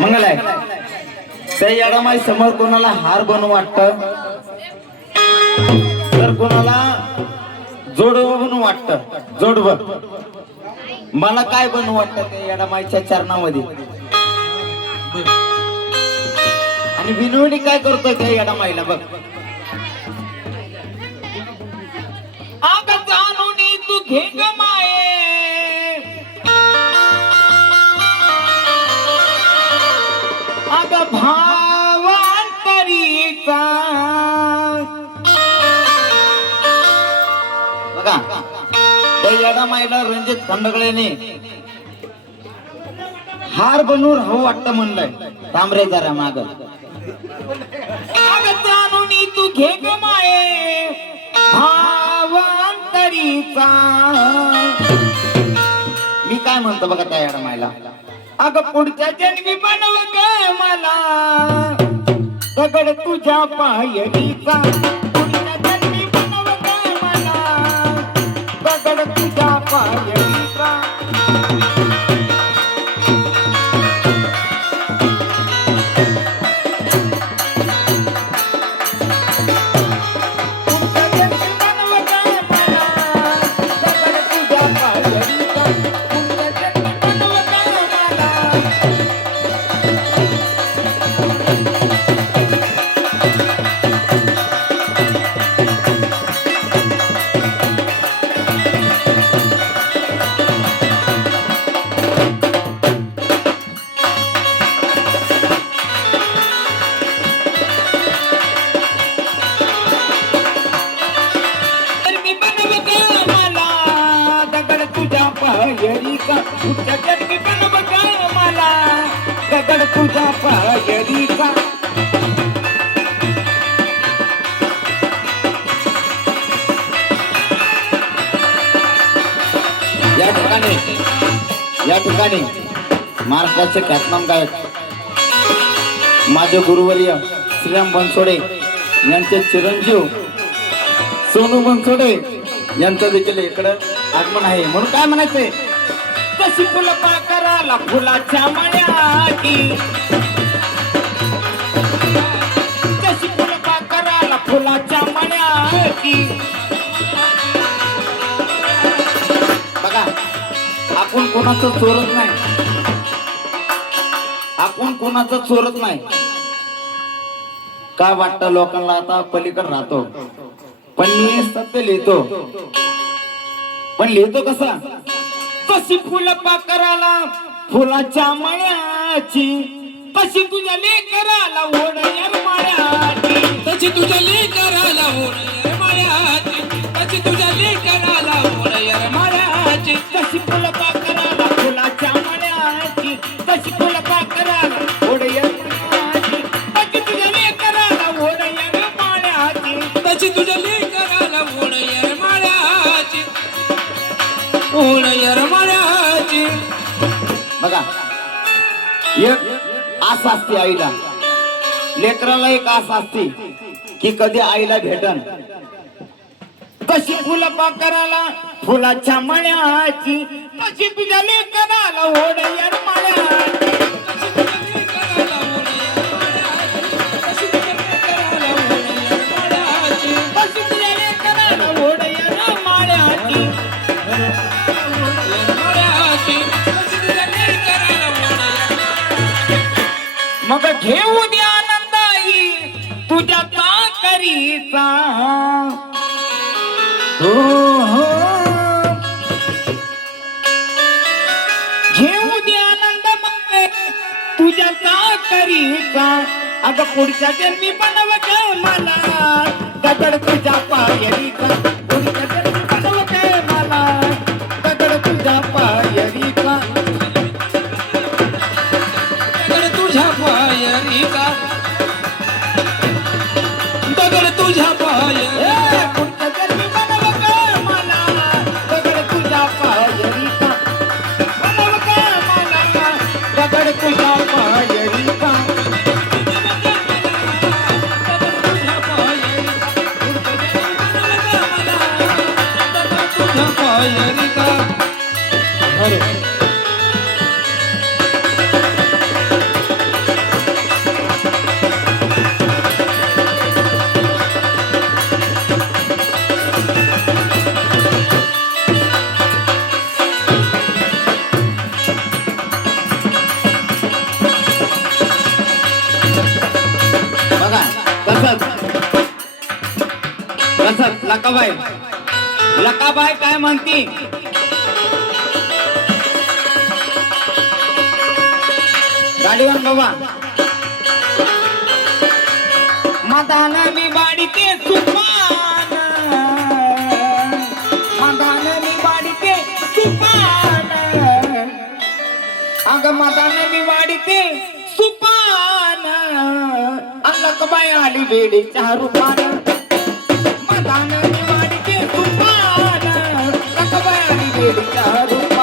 मंगल आहे त्या येडामाई समोर कोणाला हार बनवू वाटतं तर कोणाला जोडवं बनवू वाटतं जोडवं मला काय बनवू वाटतं त्या येडामाईच्या चरणामध्ये आणि विनोडी काय करतोय त्या येडामाईला बघ आग जाणून तू घे ग माये आग भावांतरीचा बघा त्या येडामाईला रणजित खंडगळेने हार बनवून राहू वाटतं म्हणलंय तांबरे जरा माग आग जाणून तू घे ग माये भावांतरीचा मी काय म्हणतो बघा त्या येडामाईला अगं पुढच्या जन्मी बनव ग मला दगड तुझ्या पायरीचा पुढच्या जन्मी बनव ग मला दगड तुझ्या पायरीचा तुझा पायरीचा या ठिकाणी महाराष्ट्राचे ख्यातनाम गायक माझे गुरुवर्य श्रीराम बनसोडे यांचे चिरंजीव सोनू बनसोडे यांचं देखील इकडं आगमन आहे म्हणून काय म्हणायचंय कशी फुलं कराला फुलाच्या मळ्याची कशी फुलं कराला फुलाच्या मळ्याची बघा आपण कोणाचं चोरत नाही आपण कोणाचं चोरत नाही काय वाटतं लोकांना आता पलीकडे राहतो पण मी सत्य लिहितो पण लिहितो कसा कशी फुलं पाकराला फुलाच्या मळ्याची तशी तुझ्या लेकराला ओढ यार माळ्याची तशी तुझ्या लेकराला ओढ यार माळ्याची तशी तुझ्या लेकराला ओढ यार माळ्याची कशी फुलं पाकराला फुलाच्या मळ्याची तशी फुलं पाकराला ओढ यार माळ्याची तशी तुझ्या लेकराला ओढ यार माळ्याची तशी तुझ्या लेकराला ओढ यार माळ्याची ओढ यार माळ्याची बघा एक आस असते आईला लेकराला एक आस असते की कधी आईला भेटन कशी फुलं पाकराला फुलाच्या मळ्याची कशी तुझ्या लेकराला ओढ यार माळ्याची कशी तुझ्या लेकराला ओढ यार माळ्याची मग घेऊ दे आनंदाई तुझ्या ताकरीचा हो हो घेऊ दे आनंद तुझ्या ताकरीचा अगं पुढच्या जन्मी बनव ग मला दगड तुझ्या पायरीचा पुढच्या जन्मी बनव ग मला दगड तुझ्या पायरीचा दगड तुझ्या पायरीचा पुढच्या जन्मी बनव ग मला दगड तुझ्या पायरीचा बनव ग मला दगड तुझ्या पायरीचा तसंच लकाबाई लकाबाई काय म्हणती गाडीवान बाबा मदाना मी बाडीके सुपान मदाना मी बाडीके सुपान अग मदाना मी बाडीके सुपान लकाबाई आली बेडीच्या रूपान मदाना मी बाडीके सुपान लकाबाई आली बेडीच्या रूपान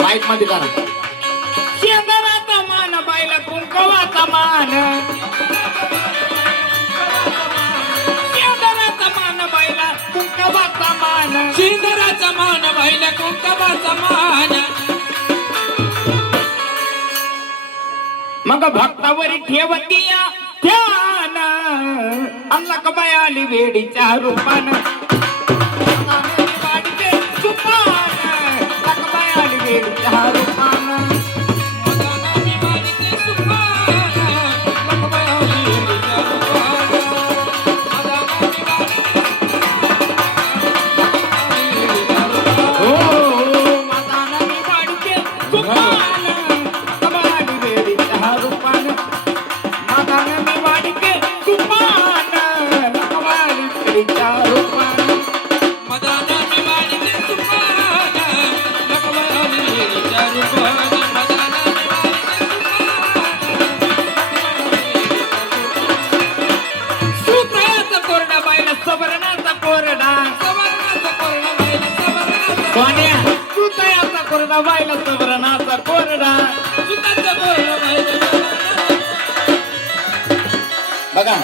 माईक मध्ये करा शेंदराचा मान बायला कुंकवाचा मान शेंदराचा मान बायला कुंकवाचा मान शेंदराचा मान बाईला कुंकवाचा मान मग भक्तावरी ठेवतीया ध्यान लकाबाई आली वेडीच्या रूपान बायला सुवर्णाचा कोरडा बघा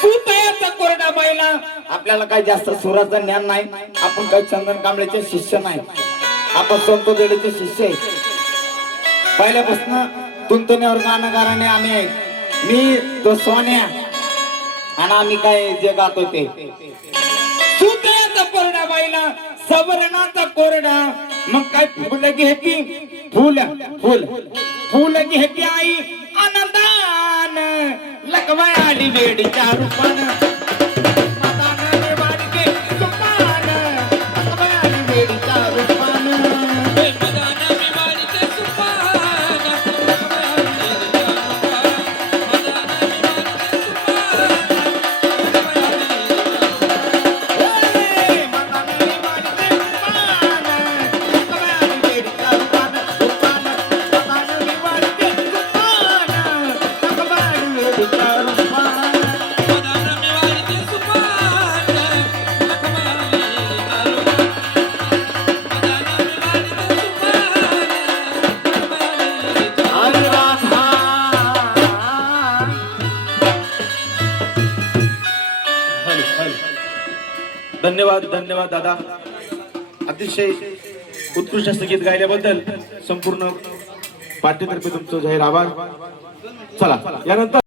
सुतयाचा कोरडा बायला आपल्याला काही जास्त सुराचं ज्ञान नाही आपण काही चंदन कांबळेचे शिष्य नाही आपण संत देडीचे शिष्य आहे पहिल्यापासून तुंतण्यावर गाणगाराने आम्ही आहे मी तो सोन्या आणि आम्ही काय जे गातो ते सुतयाचा कोरडा बायला सवर्णाचा कोरडा मग काय फुल घेती फुल फुल फुल घेती आई आनंदान लकाबाई आली वेडीच्या रूपान मदानाने बाडीके सुपान लकाबाई आली वेडीच्या रूपान मदानाने बाडीके सुपान धन्यवाद धन्यवाद दादा अतिशय उत्कृष्ट असं गीत गायल्याबद्दल संपूर्ण पार्टीतर्फे तुमचं जाहीर आभार चला यानंतर